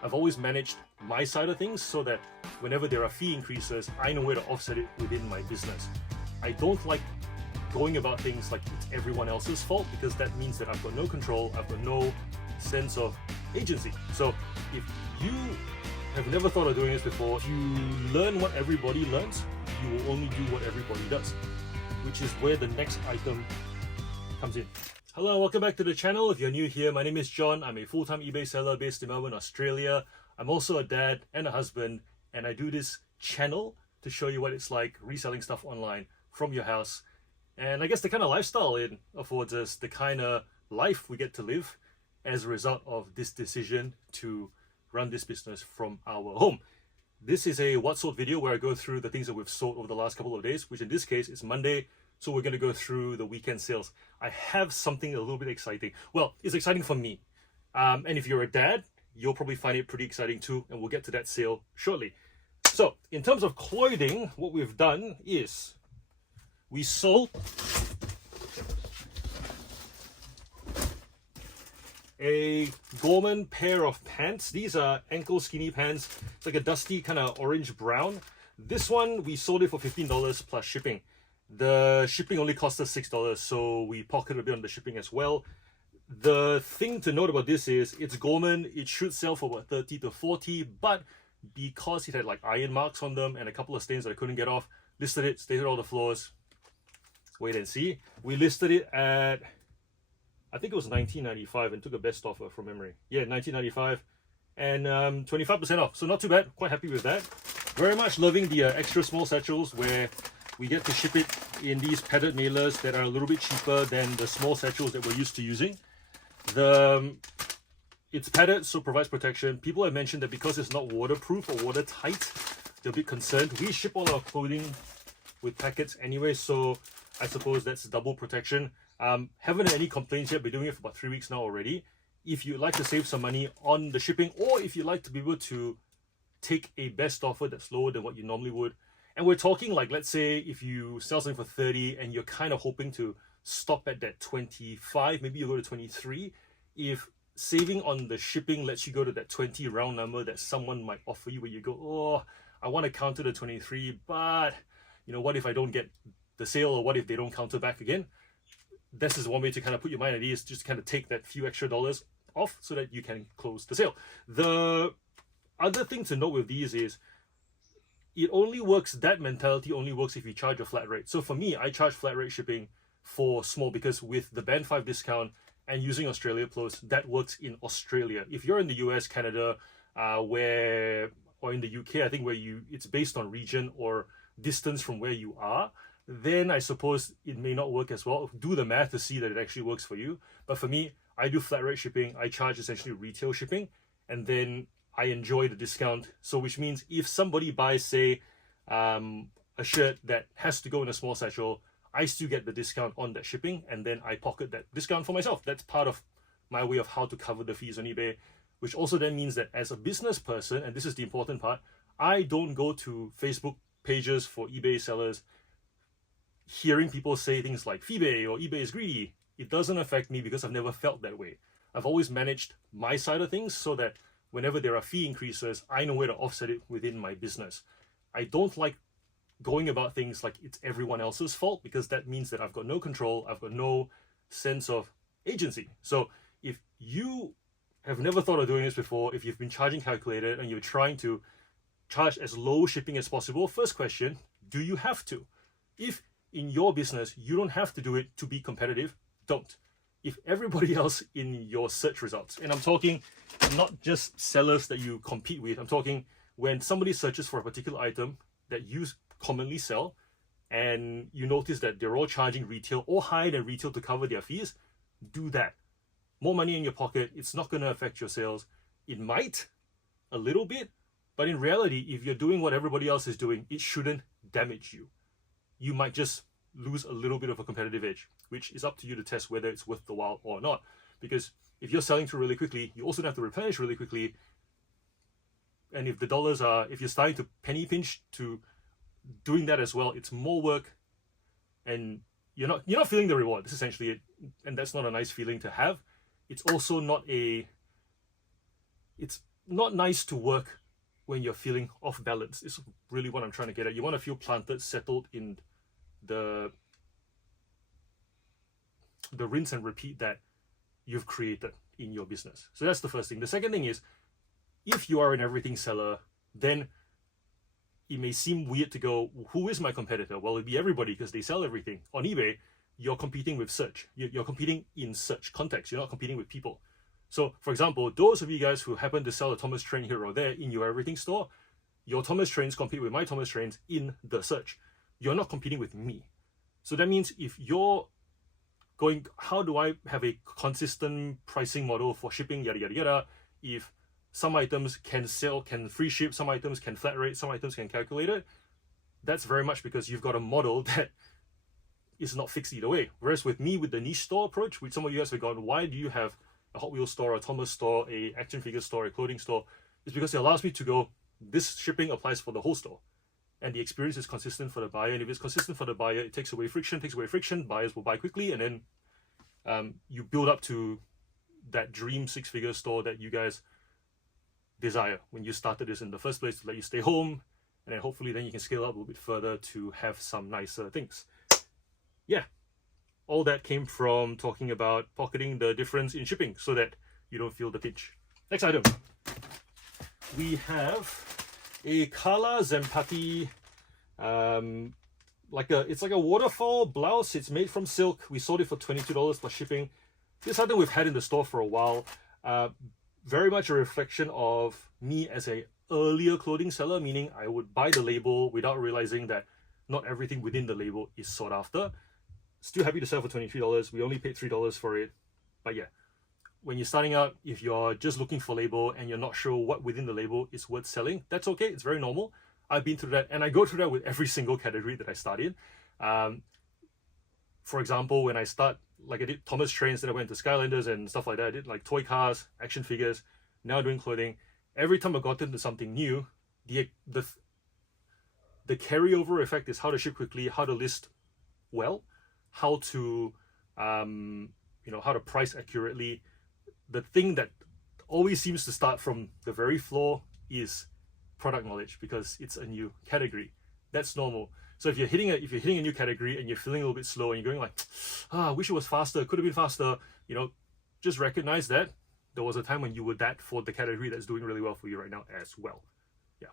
I've always managed my side of things so that whenever there are fee increases, I know where to offset it within my business. I don't like going about things like it's everyone else's fault, because that means that I've got no control, I've got no sense of agency. So if you have never thought of doing this before, if you learn what everybody learns, you will only do what everybody does, which is where the next item comes in. Hello, welcome back to the channel. If you're new here, my name is John. I'm a full-time eBay seller based in Melbourne, Australia. I'm also a dad and a husband, and I do this channel to show you what it's like reselling stuff online from your house. And I guess the kind of lifestyle it affords us, the kind of life we get to live as a result of this decision to run this business from our home. This is a what sold video where I go through the things that we've sold over the last couple of days, which in this case is Monday. So we're going to go through the weekend sales. I have something a little bit exciting. Well, it's exciting for me. And if you're a dad, you'll probably find it pretty exciting too. And we'll get to that sale shortly. So in terms of clothing, what we've done is we sold a Gorman pair of pants. These are ankle skinny pants. It's like a dusty kind of orange brown. This one, we sold it for $15 plus shipping. The shipping only cost us $6, so we pocketed a bit on the shipping as well. The thing to note about this is it's Gorman. It should sell for about 30 to 40, but because it had like iron marks on them and a couple of stains that I couldn't get off, listed it, stayed on all the floors. Wait and see. We listed it at, I think it was $19.95 and took a best offer from memory. Yeah, $19.95 and 25% off. So not too bad. Quite happy with that. Very much loving the extra small satchels where we get to ship it in these padded mailers that are a little bit cheaper than the small satchels that we're used to using. It's padded, so provides protection. People have mentioned that because it's not waterproof or watertight, they're a bit concerned. We ship all our clothing with packets anyway, so I suppose that's double protection. Haven't had any complaints yet. Been doing it for about 3 weeks now already. If you'd like to save some money on the shipping, or if you'd like to be able to take a best offer that's lower than what you normally would, and we're talking like, let's say if you sell something for 30 and you're kind of hoping to stop at that 25, maybe you go to 23. If saving on the shipping lets you go to that 20 round number that someone might offer you, where you go, oh, I want to counter the 23, but you know, what if I don't get the sale, or what if they don't counter back again? This is one way to kind of put your mind at ease, just to kind of take that few extra dollars off so that you can close the sale. The other thing to note with these is it only works, that mentality only works if you charge a flat rate. So for me, I charge flat rate shipping for small, because with the Band 5 discount and using Australia Post, that works in Australia. If you're in the US, Canada, or in the UK, I think where it's based on region or distance from where you are, then I suppose it may not work as well. Do the math to see that it actually works for you. But for me, I do flat rate shipping. I charge essentially retail shipping, and then I enjoy the discount. So which means if somebody buys, say, a shirt that has to go in a small satchel, I still get the discount on that shipping, and then I pocket that discount for myself. That's part of my way of how to cover the fees on eBay, which also then means that as a business person, and this is the important part, I don't go to Facebook pages for eBay sellers hearing people say things like eBay or eBay is greedy. It doesn't affect me because I've never felt that way. I've always managed my side of things so that whenever there are fee increases, I know where to offset it within my business. I don't like going about things like it's everyone else's fault, because that means that I've got no control, I've got no sense of agency. So if you have never thought of doing this before, if you've been charging calculated and you're trying to charge as low shipping as possible, first question, do you have to? If in your business you don't have to do it to be competitive, don't. If everybody else in your search results, and I'm talking not just sellers that you compete with, I'm talking when somebody searches for a particular item that you commonly sell, and you notice that they're all charging retail or higher than retail to cover their fees, do that. More money in your pocket. It's not going to affect your sales. It might, a little bit, but in reality, if you're doing what everybody else is doing, it shouldn't damage you. You might just lose a little bit of a competitive edge, which is up to you to test whether it's worth the while or not. Because if you're selling through really quickly, you also have to replenish really quickly. And if the dollars are, if you're starting to penny pinch to doing that as well, it's more work, and you're not feeling the reward. This is essentially it, and that's not a nice feeling to have. It's also not a, it's not nice to work when you're feeling off balance. Is really what I'm trying to get at. You want to feel planted, settled in the rinse and repeat that you've created in your business. So that's the first thing. The second thing is, if you are an everything seller, then it may seem weird to go, who is my competitor? Well, it'd be everybody because they sell everything. On eBay, you're competing with search. You're competing in search context. You're not competing with people. So, for example, those of you guys who happen to sell a Thomas Train here or there in your everything store, your Thomas Trains compete with my Thomas Trains in the search. You're not competing with me. So that means if you're going, how do I have a consistent pricing model for shipping, yada, yada, yada, if some items can sell, can free ship, some items can flat rate, some items can calculate it, that's very much because you've got a model that is not fixed either way. Whereas with me, with the niche store approach, with some of you guys have gone, why do you have a Hot Wheels store, a Thomas store, a action figure store, a clothing store? It's because it allows me to go, this shipping applies for the whole store. And the experience is consistent for the buyer. And if it's consistent for the buyer, it takes away friction, buyers will buy quickly, and then you build up to that dream six-figure store that you guys desire when you started this in the first place, to let you stay home, and then hopefully then you can scale up a little bit further to have some nicer things. Yeah, all that came from talking about pocketing the difference in shipping so that you don't feel the pinch. Next item. We have a Kala Zempati, it's like a waterfall blouse. It's made from silk. We sold it for $22 plus shipping. This item we've had in the store for a while. Very much a reflection of me as a earlier clothing seller, meaning I would buy the label without realizing that not everything within the label is sought after. Still happy to sell for $23. We only paid $3 for it. But yeah, when you're starting out, if you're just looking for label and you're not sure what within the label is worth selling, that's okay. It's very normal. I've been through that, and I go through that with every single category that I start in. For example, when I start, like I did Thomas Trains, then I went to Skylanders and stuff like that. I did like toy cars, action figures, now doing clothing. Every time I got into something new, the carryover effect is how to ship quickly, how to list well, how to how to price accurately. The thing that always seems to start from the very floor is product knowledge, because it's a new category. That's normal. So if you're hitting a new category and you're feeling a little bit slow and you're going like, I wish it was faster, could have been faster, just recognize that there was a time when you were that for the category that's doing really well for you right now as well. Yeah,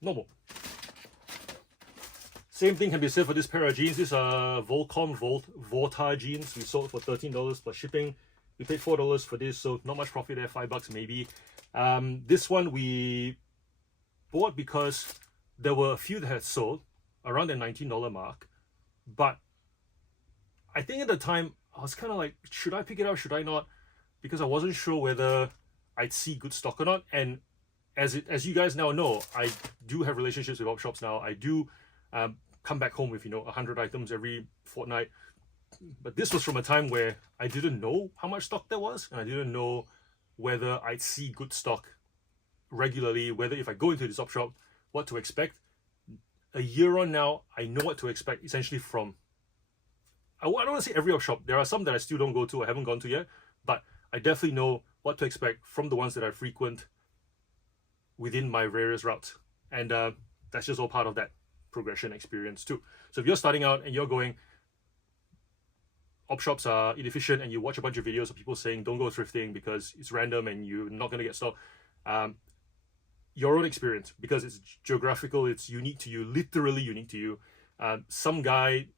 normal. Same thing can be said for this pair of jeans. These are Volcom Volta jeans. We sold for $13 plus shipping. We paid $4 for this, so not much profit there, $5 maybe. This one we bought because there were a few that had sold around the $19 mark. But I think at the time, I was kind of like, should I pick it up, should I not? Because I wasn't sure whether I'd see good stock or not. And as you guys now know, I do have relationships with op shops now. I do come back home with 100 items every fortnight. But this was from a time where I didn't know how much stock there was, and I didn't know whether I'd see good stock regularly, whether if I go into this op shop, what to expect. A year on now, I know what to expect essentially from, I don't want to say every op shop. There are some that I still don't go to, I haven't gone to yet, but I definitely know what to expect from the ones that I frequent within my various routes. And that's just all part of that progression experience too. So if you're starting out and you're going, op shops are inefficient, and you watch a bunch of videos of people saying don't go thrifting because it's random and you're not going to get stock, your own experience, because it's geographical, it's unique to you, literally unique to you. Some guy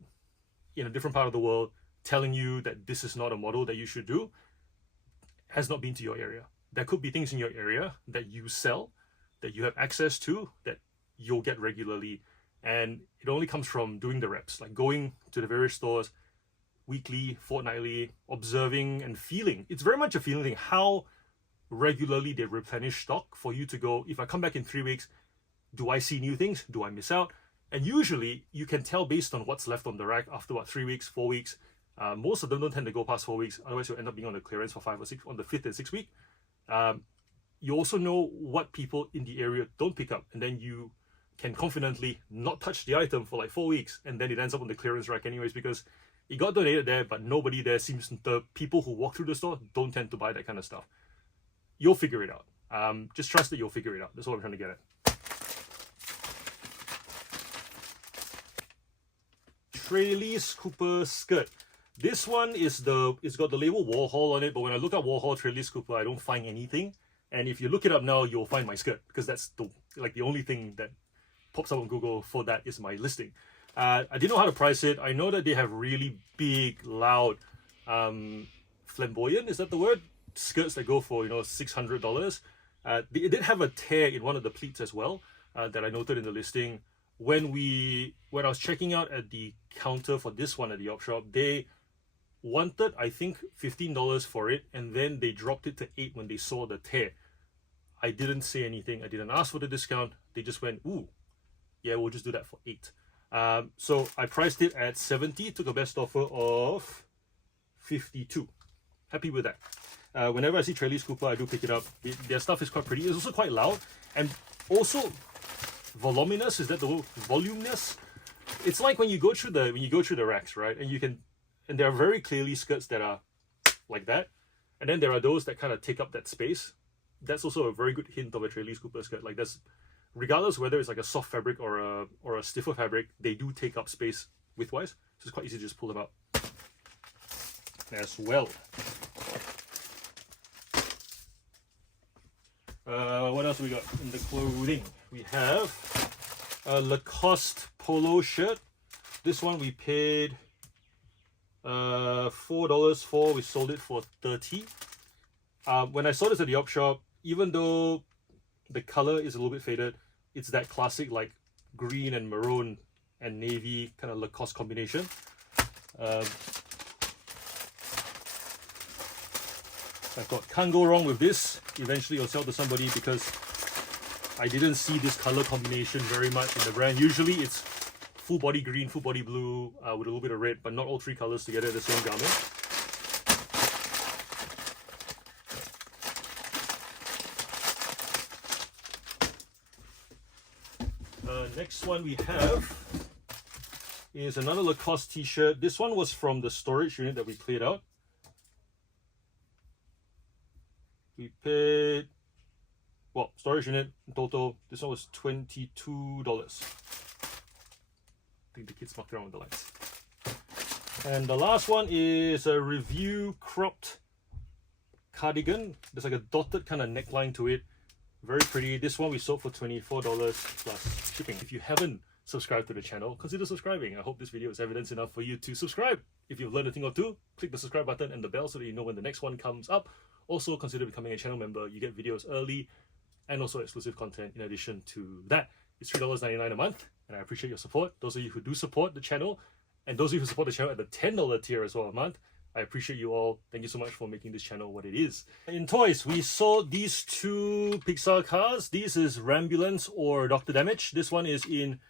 in a different part of the world telling you that this is not a model that you should do has not been to your area. There could be things in your area that you sell, that you have access to, that you'll get regularly. And it only comes from doing the reps, like going to the various stores weekly, fortnightly, observing and feeling. It's very much a feeling thing, how regularly they replenish stock for you to go, if I come back in 3 weeks, do I see new things? Do I miss out? And usually you can tell based on what's left on the rack after 3 weeks, 4 weeks. Most of them don't tend to go past 4 weeks, otherwise you'll end up being on the clearance for 5 or 6 on the 5th and 6th week. You also know what people in the area don't pick up, and then you can confidently not touch the item for 4 weeks, and then it ends up on the clearance rack anyways, because it got donated there, but nobody there seems, the people who walk through the store don't tend to buy that kind of stuff. You'll figure it out. Just trust that you'll figure it out. That's what I'm trying to get at. Trellis Cooper skirt. This one is it's got the label Warhol on it, but when I look at Warhol Trellis Cooper, I don't find anything. And if you look it up now, you'll find my skirt, because that's the only thing that pops up on Google for that is my listing. I didn't know how to price it. I know that they have really big, loud, flamboyant, is that the word? Skirts that go for, $600. It did have a tear in one of the pleats as well, that I noted in the listing. When I was checking out at the counter for this one at the op shop, they wanted, I think, $15 for it, and then they dropped it to $8 when they saw the tear. I didn't say anything. I didn't ask for the discount. They just went, ooh, yeah, we'll just do that for $8. So I priced it at $70, took a best offer of $52. Happy with that. Whenever I see Trellis Cooper, I do pick it up. Their stuff is quite pretty. It's also quite loud, and also voluminous. Is that the word? Voluminous? It's like when you go through the racks, right? And there are very clearly skirts that are like that, and then there are those that kind of take up that space. That's also a very good hint of a Trellis Cooper skirt. Like, that's, regardless whether it's like a soft fabric or a stiffer fabric, they do take up space widthwise, so it's quite easy to just pull them out as well. What else we got in the clothing? We have a Lacoste polo shirt. This one we paid $4 for. We sold it for $30. When I saw this at the op shop, even though the color is a little bit faded, it's that classic like green and maroon and navy kind of Lacoste combination. I thought, can't go wrong with this. Eventually I'll sell to somebody, because I didn't see this color combination very much in the brand. Usually it's full body green, full body blue, with a little bit of red, but not all three colors together in the same garment. Next one we have is another Lacoste t-shirt. This one was from the storage unit that we cleared out. We paid, well, storage unit in total, this one was $22. I think the kids mucked around with the lights. And the last one is a review cropped cardigan. There's like a dotted kind of neckline to it. Very pretty. This one we sold for $24 plus shipping. If you haven't subscribed to the channel, consider subscribing. I hope this video is evidence enough for you to subscribe. If you've learned a thing or two, click the subscribe button and the bell so that you know when the next one comes up. Also, consider becoming a channel member. You get videos early and also exclusive content in addition to that. It's $3.99 a month, and I appreciate your support. Those of you who do support the channel, and those of you who support the channel at the $10 tier as well a month, I appreciate you all. Thank you so much for making this channel what it is. In toys, we sold these two Pixar cars. This is Rambulance or Dr. Damage. This one is in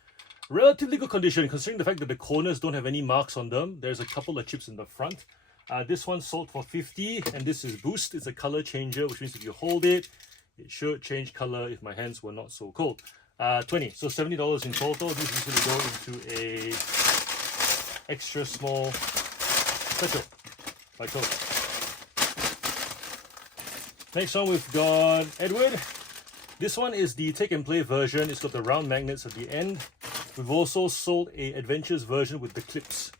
relatively good condition, considering the fact that the corners don't have any marks on them. There's a couple of chips in the front. This one sold for $50, and this is Boost. It's a color changer, which means if you hold it, it should change color if my hands were not so cold. $20, so $70 in total. These usually go into a extra small special. Next one we've got Edward. This one is the take and play version. It's got the round magnets at the end. We've also sold a adventures version with the clips.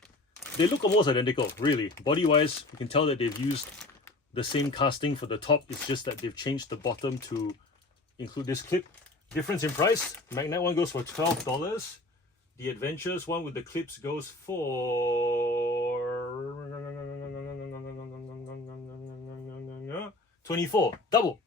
They look almost identical, really. Body wise, you can tell that they've used the same casting for the top. It's just that they've changed the bottom to include this clip. Difference in price, magnet one goes for $12. The adventures one with the clips goes for $24, double.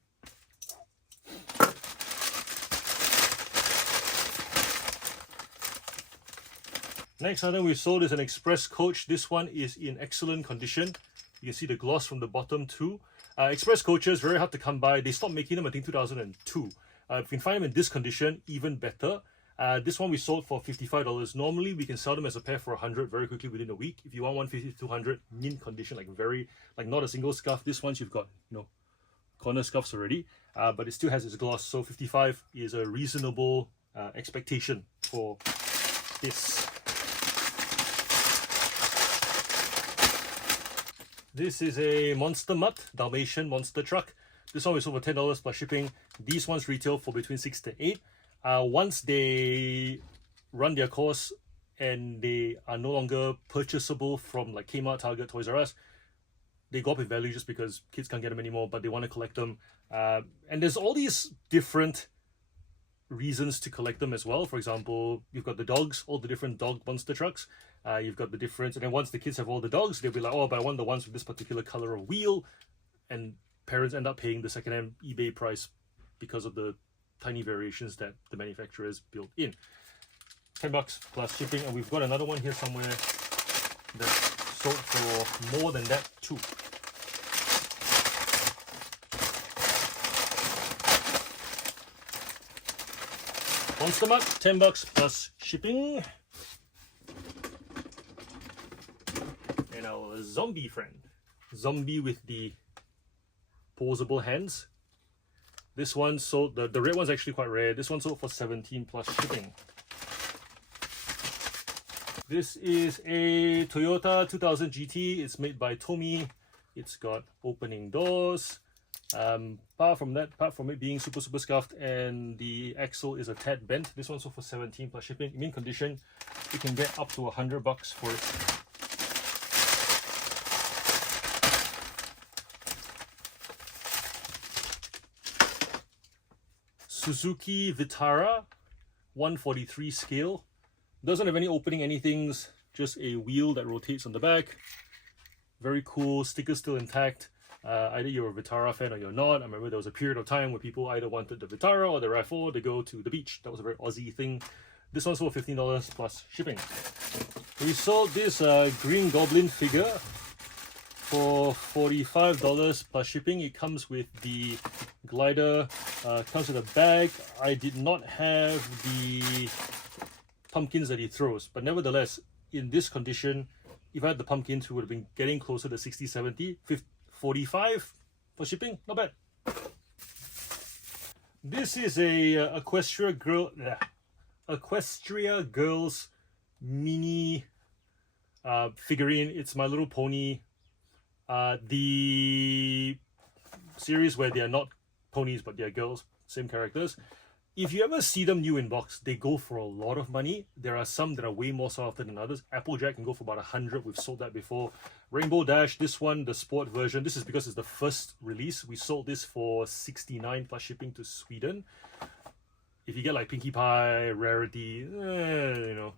Next item we sold is an express coach. This one is in excellent condition. You can see the gloss from the bottom too. Express coaches, very hard to come by. They stopped making them, I think, 2002. If you can find them in this condition, even better. This one we sold for $55. Normally we can sell them as a pair for $100 very quickly within a week. If you want 150 to 200, mint condition, like not a single scuff. This one you've got, corner scuffs already, but it still has its gloss. So 55 is a reasonable expectation for this. This is a Monster Mutt, Dalmatian monster truck. This one we sold for $10 plus shipping. These ones retail for between 6 to 8. Once they run their course and they are no longer purchasable from like Kmart, Target, Toys R Us, they go up in value just because kids can't get them anymore, but they want to collect them. And there's all these different reasons to collect them as well. For example, you've got the dogs, all the different dog monster trucks. You've got the different, and then once the kids have all the dogs, they'll be like, oh, but I want the ones with this particular color of wheel. And parents end up paying the secondhand eBay price because of the tiny variations that the manufacturers built in. $10 plus shipping, and we've got another one here somewhere that's sold for more than that too. Monster Mug, $10 plus shipping. And our zombie friend. Zombie with the posable hands. This one sold, the red one's actually quite rare. This one sold for 17 plus shipping. This is a Toyota 2000 GT. It's made by Tomy. It's got opening doors. Apart from it being super scuffed and the axle is a tad bent, this one sold for 17 plus shipping. In mint condition, you can get up to $100 for it. Suzuki Vitara 143 scale. Doesn't have any opening anythings, just a wheel that rotates on the back. Very cool, sticker still intact. Either you're a Vitara fan or you're not. I remember there was a period of time where people either wanted the Vitara or the RAV4 to go to the beach. That was a very Aussie thing. This one sold $15 plus shipping. We sold this Green Goblin figure for $45 plus shipping. It comes with the glider, comes with a bag. I did not have the pumpkins that he throws, but nevertheless, in this condition, if I had the pumpkins, we would have been getting closer to 60, 70, 50, 45 for shipping. Not bad. This is a Equestria Girls mini figurine. It's My Little Pony. The series where they are not ponies but they are girls, same characters. If you ever see them new in box, they go for a lot of money. There are some that are way more sought after than others. Applejack can go for about 100. We've sold that before. Rainbow Dash, this one, the sport version. This is because it's the first release. We sold this for 69 plus shipping to Sweden. If you get like Pinkie Pie, Rarity, you know,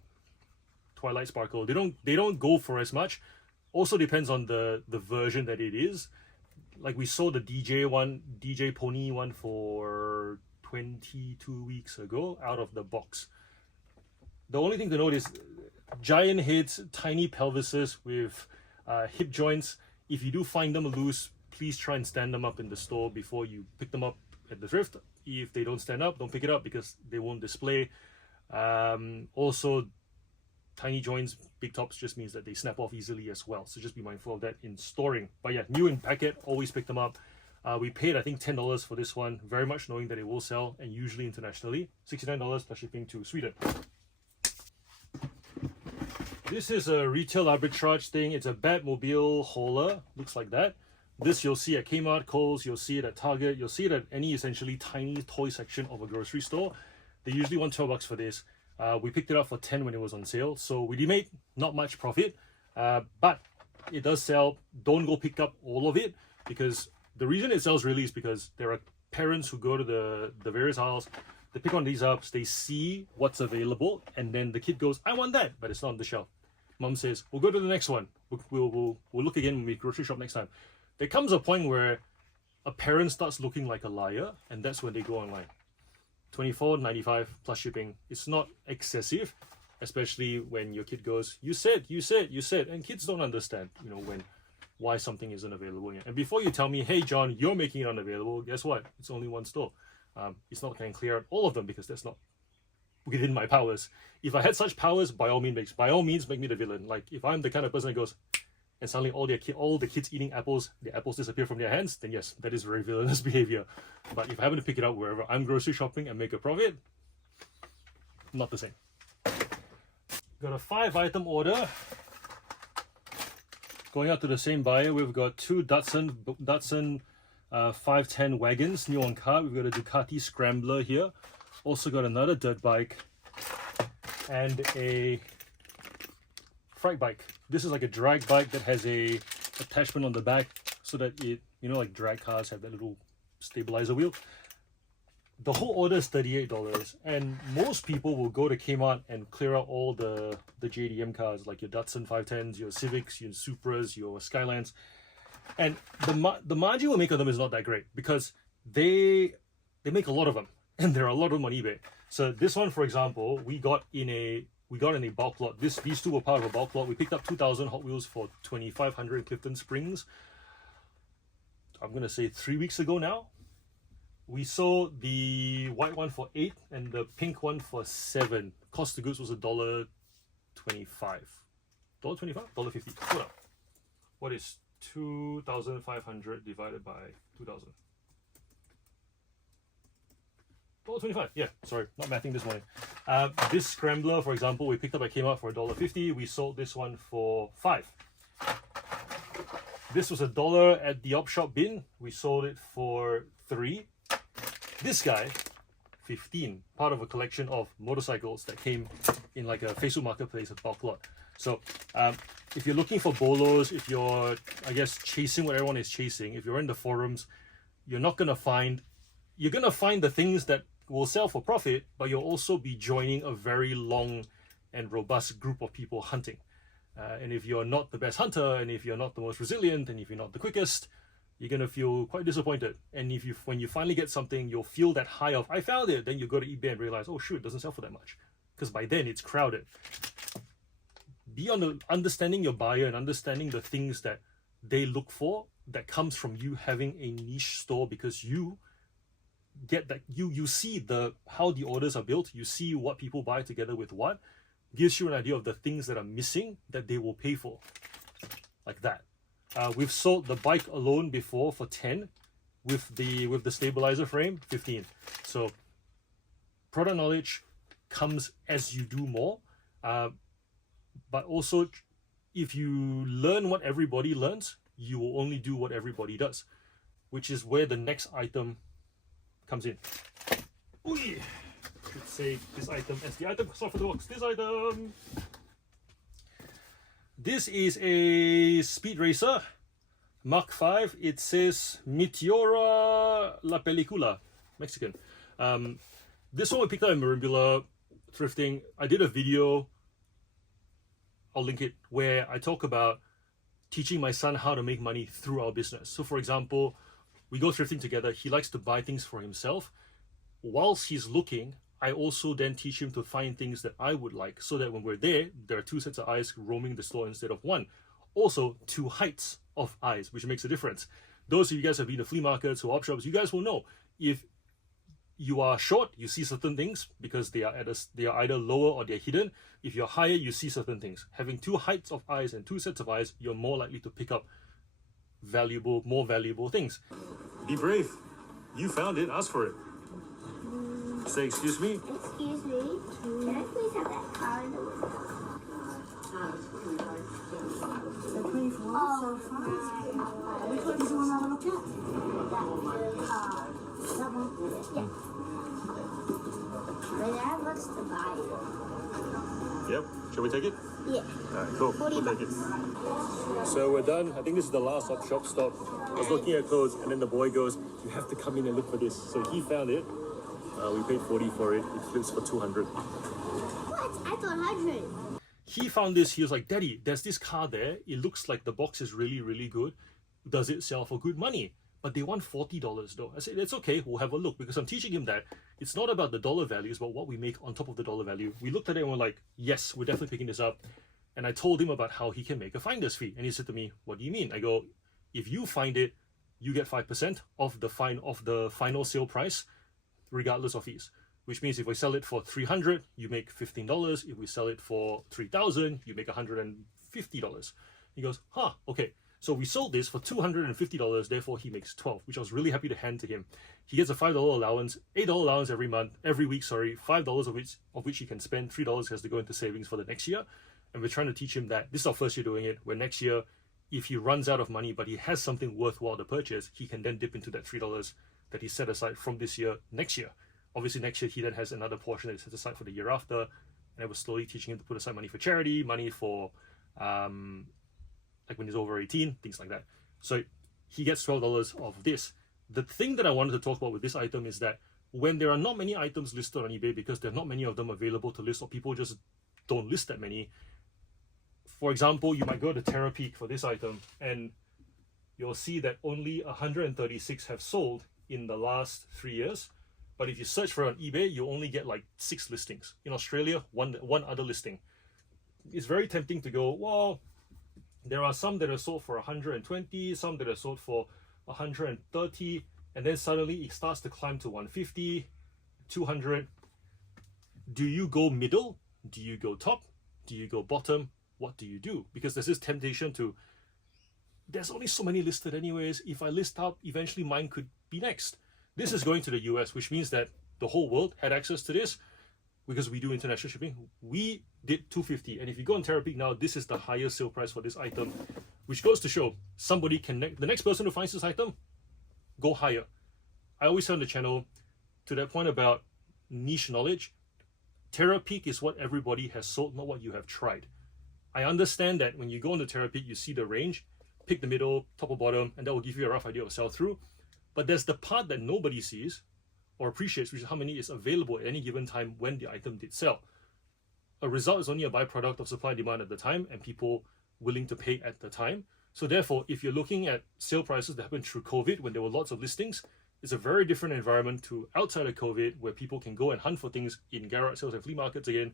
Twilight Sparkle, they don't go for as much. Also depends on the version that it is. Like we sold the DJ Pony one for 22 weeks ago out of the box. The only thing to note is giant heads, tiny pelvises with hip joints. If you do find them loose, please try and stand them up in the store before you pick them up at the thrift. If they don't stand up, don't pick it up because they won't display. Also, tiny joints, big tops just means that they snap off easily as well. So just be mindful of that in storing. But yeah, new in packet, always pick them up. We paid, I think, $10 for this one, very much knowing that it will sell, and usually internationally. $69 plus shipping to Sweden. This is a retail arbitrage thing. It's a Batmobile hauler, looks like that. This you'll see at Kmart, Kohl's, you'll see it at Target, you'll see it at any essentially tiny toy section of a grocery store. They usually want $12 for this. We picked it up for 10 when it was on sale, so we did make not much profit, but it does sell. Don't go pick up all of it, because the reason it sells really is because there are parents who go to the various aisles, they pick one of these up, they see what's available, and then the kid goes, I want that, but it's not on the shelf. Mom says, we'll go to the next one. We'll look again when we grocery shop next time. There comes a point where a parent starts looking like a liar, and that's when they go online. $24.95 plus shipping. It's not excessive, especially when your kid goes, you said, and kids don't understand, you know, why something isn't available yet. And before you tell me, hey John, you're making it unavailable, guess what? It's only one store. It's not going to clear out all of them because that's not within my powers. If I had such powers, by all means make me the villain. Like if I'm the kind of person that goes and suddenly all the kids eating apples, the apples disappear from their hands, then yes, that is very villainous behavior. But if I happen to pick it up wherever I'm grocery shopping and make a profit, not the same. Got a 5-item order. Going out to the same buyer, we've got two Datsun 510 wagons, new on card. We've got a Ducati Scrambler here. Also got another dirt bike and a freight bike. This is like a drag bike that has a attachment on the back so that it, you know, like drag cars have that little stabilizer wheel. The whole order is $38, and most people will go to Kmart and clear out all the JDM cars, like your Datsun 510s, your Civics, your Supras, your Skylands, and the margin we make on them is not that great because they make a lot of them, and there are a lot of them on eBay. So this one, for example, we got in a bulk lot. These two were part of a bulk lot. We picked up 2,000 Hot Wheels for 2,500 Clifton Springs. I'm gonna say 3 weeks ago now. We sold the white one for $8 and the pink one for $7. Cost of goods was $1.25. $1.25? $1.50. Hold up. What is 2,500 divided by 2,000? $1.25. Yeah, sorry, not mathing this morning. This Scrambler, for example, we picked up at Kmart for $1.50. We sold this one for $5. This was $1 at the op shop bin. We sold it for $3. This guy, 15, part of a collection of motorcycles that came in like a Facebook Marketplace, a bulk lot. So if you're looking for bolos, if you're, I guess, chasing what everyone is chasing, if you're in the forums, you're going to find the things that will sell for profit, but you'll also be joining a very long and robust group of people hunting. And if you're not the best hunter, and if you're not the most resilient, and if you're not the quickest, you're going to feel quite disappointed. And when you finally get something, you'll feel that high of, I found it. Then you go to eBay and realize, oh shoot, it doesn't sell for that much. Because by then it's crowded. Be on the understanding your buyer and understanding the things that they look for, that comes from you having a niche store, because you get that, you see how the orders are built, you see what people buy together with what, gives you an idea of the things that are missing that they will pay for. Like that. We've sold the bike alone before for 10, with the stabilizer frame 15. So product knowledge comes as you do more, but also if you learn what everybody learns, you will only do what everybody does, which is where the next item comes in. Ooh, should say this item as the item comes off of the box. This is a Speed Racer Mark 5. It says Meteora La Película, Mexican. This one we picked up in Marimbula thrifting. I did a video, I'll link it, where I talk about teaching my son how to make money through our business. So for example, we go thrifting together. He likes to buy things for himself. Whilst he's looking, I also then teach him to find things that I would like, so that when we're there are two sets of eyes roaming the store instead of one. Also, two heights of eyes, which makes a difference. Those of you guys have been to flea markets or op shops, you guys will know. If you are short, you see certain things because they are either lower or they're hidden. If you're higher, you see certain things. Having two heights of eyes and two sets of eyes, you're more likely to pick up more valuable things. Be brave. You found it. Ask for it. Say, excuse me. Excuse me. Can I please have that car in the window? The 24 so far. Which one do you want to look at? That one? Yeah. My dad wants to buy it. Yep. Shall we take it? Yeah. Alright, cool. We'll take it. So we're done. I think this is the last op shop stop. I was looking at clothes, and then the boy goes, you have to come in and look for this. So he found it. We paid 40 for it. It flips for 200. What? I thought 100. He found this. He was like, Daddy, there's this car there. It looks like the box is really, really good. Does it sell for good money? But they want $40 though. I said, it's okay. We'll have a look, because I'm teaching him that it's not about the dollar value, it's about what we make on top of the dollar value. We looked at it and we're like, yes, we're definitely picking this up. And I told him about how he can make a finder's fee. And he said to me, what do you mean? I go, if you find it, you get 5% of the final sale price, regardless of fees. Which means if we sell it for $300, you make $15. If we sell it for $3,000, you make $150. He goes, huh, okay. So we sold this for $250, therefore he makes $12, which I was really happy to hand to him. He gets a $5 allowance, $8 allowance every week, $5 of which he can spend, $3 has to go into savings for the next year. And we're trying to teach him that this is our first year doing it, where next year if he runs out of money but he has something worthwhile to purchase, he can then dip into that $3 that he set aside from this year next year. Obviously next year he then has another portion that he sets aside for the year after, and I was slowly teaching him to put aside money for charity, money for like when he's over 18, things like that. So he gets $12 of this. The thing that I wanted to talk about with this item is that when there are not many items listed on eBay because there are not many of them available to list, or people just don't list that many. For example, you might go to Terapeak for this item and you'll see that only 136 have sold in the last 3 years. But if you search for it on eBay, you only get like 6 listings. In Australia, one other listing. It's very tempting to go, well, there are some that are sold for 120, some that are sold for 130, and then suddenly it starts to climb to 150, 200. Do you go middle? Do you go top? Do you go bottom? What do you do? Because there's this temptation to, there's only so many listed anyways. If I list out, eventually mine could be next. This is going to the US, which means that the whole world had access to this because we do international shipping. We did $250, and if you go on Terapeak now, this is the highest sale price for this item, which goes to show somebody can, the next person who finds this item, go higher. I always say on the channel, to that point about niche knowledge, Terapeak is what everybody has sold, not what you have tried. I understand that when you go on the Terapeak, you see the range, pick the middle, top or bottom, and that will give you a rough idea of sell-through. But there's the part that nobody sees or appreciates, which is how many is available at any given time when the item did sell. A result is only a byproduct of supply and demand at the time and people willing to pay at the time. So therefore, if you're looking at sale prices that happened through COVID when there were lots of listings, it's a very different environment to outside of COVID where people can go and hunt for things in garage sales and flea markets again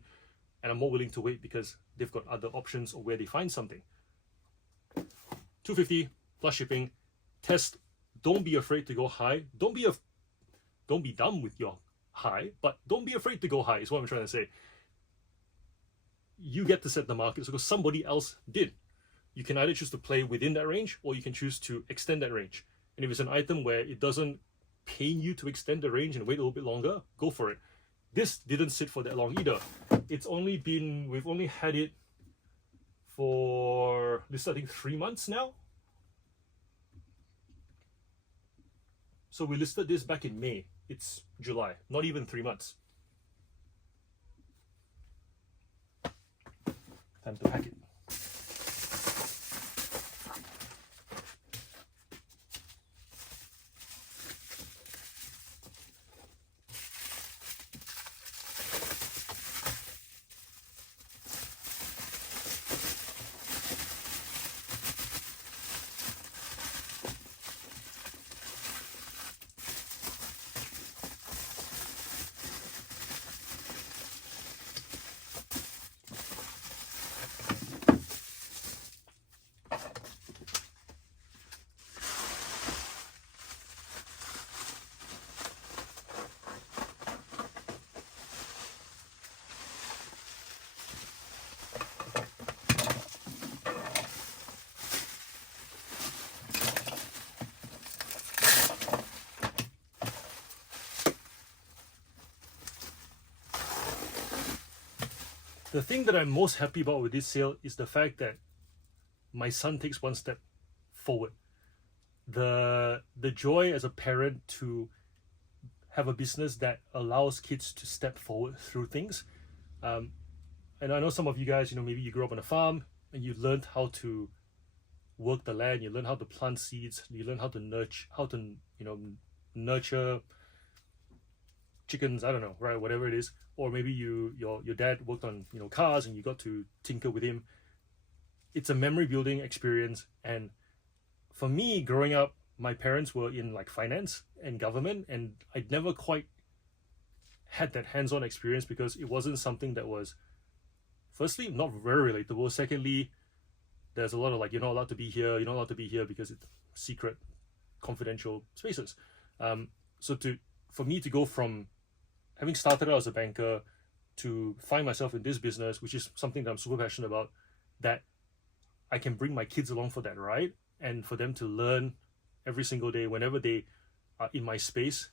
and are more willing to wait because they've got other options or where they find something. $250 plus shipping. Test. Don't be afraid to go high. Don't be dumb with your high, but don't be afraid to go high is what I'm trying to say. You get to set the market because somebody else did. You can either choose to play within that range or you can choose to extend that range. And if it's an item where it doesn't pain you to extend the range and wait a little bit longer, go for it. This didn't sit for that long either. It's only been, we've only had it for this, I think 3 months now. So we listed this back in May. It's July, not even 3 months. Time to pack it. The thing that I'm most happy about with this sale is the fact that my son takes one step forward. The joy as a parent to have a business that allows kids to step forward through things. And I know some of you guys, maybe you grew up on a farm and you learned how to work the land, you learned how to plant seeds, you learned how to nurture chickens, I don't know, right, whatever it is. Or maybe your dad worked on cars and you got to tinker with him. It's a memory building experience. And for me, growing up, my parents were in like finance and government, and I'd never quite had that hands-on experience because it wasn't something that was, firstly, not very relatable. Secondly, there's a lot of like, you're not allowed to be here, you're not allowed to be here because it's secret, confidential spaces. So for me to go from having started out as a banker to find myself in this business, which is something that I'm super passionate about, that I can bring my kids along for that ride and for them to learn every single day. Whenever they are in my space,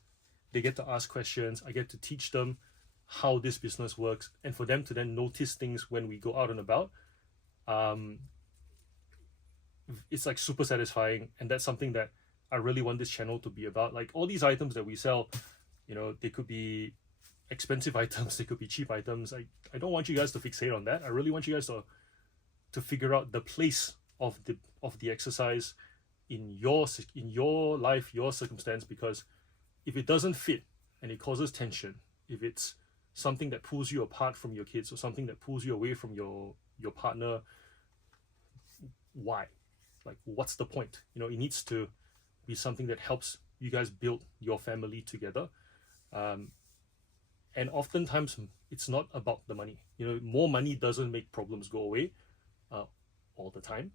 they get to ask questions. I get to teach them how this business works, and for them to then notice things when we go out and about. it's like super satisfying, and that's something that I really want this channel to be about. Like all these items that we sell, you know, they could be expensive items, they could be cheap items. I don't want you guys to fixate on that. I really want you guys to figure out the place of the exercise in your life, your circumstance, because if it doesn't fit and it causes tension, if it's something that pulls you apart from your kids or something that pulls you away from your partner, why? Like, what's the point? You know, it needs to be something that helps you guys build your family together. And oftentimes it's not about the money. You know, more money doesn't make problems go away all the time.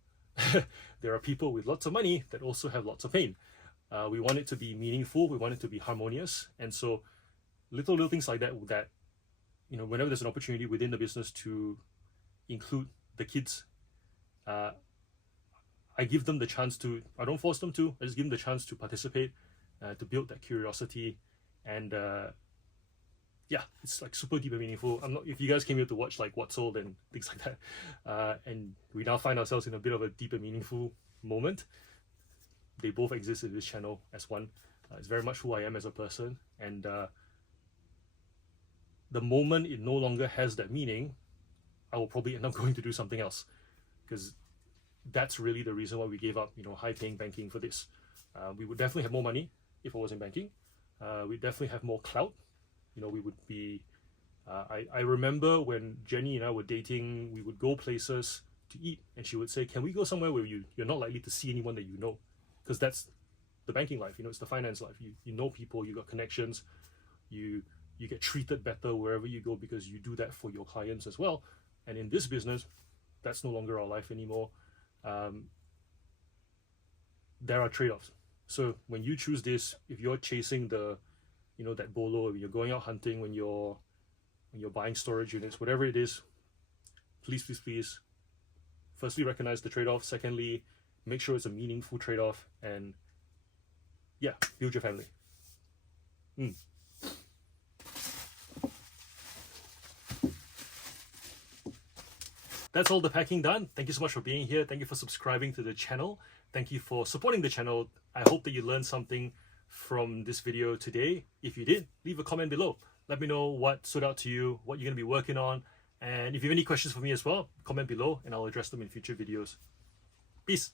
There are people with lots of money that also have lots of pain. We want it to be meaningful, we want it to be harmonious, and so little things like that, you know, whenever there's an opportunity within the business to include the kids, I give them the chance to. I don't force them to. I just give them the chance to participate, to build that curiosity, and yeah, it's like super deep and meaningful. I'm not. If you guys came here to watch like What Sold and things like that, and we now find ourselves in a bit of a deep and meaningful moment, they both exist in this channel as one. It's very much who I am as a person, and the moment it no longer has that meaning, I will probably end up going to do something else, because that's really the reason why we gave up, you know, high-paying banking for this. We would definitely have more money if I was in banking. We'd definitely have more clout. You know, we would be. I remember when Jenny and I were dating, we would go places to eat, and she would say, "Can we go somewhere where you're not likely to see anyone that you know?" Because that's the banking life. You know, it's the finance life. You know people, you got connections, you get treated better wherever you go because you do that for your clients as well. And in this business, that's no longer our life anymore. There are trade-offs. So when you choose this, if you're chasing the, you know, that bolo, when you're going out hunting, when you're buying storage units, whatever it is, please, firstly recognize the trade-off. Secondly, make sure it's a meaningful trade-off, and yeah, build your family. That's all the packing done. Thank you so much for being here. Thank you for subscribing to the channel. Thank you for supporting the channel. I hope that you learned something from this video today. If you did, leave a comment below. Let me know what stood out to you, what you're going to be working on. And if you have any questions for me as well, comment below and I'll address them in future videos. Peace.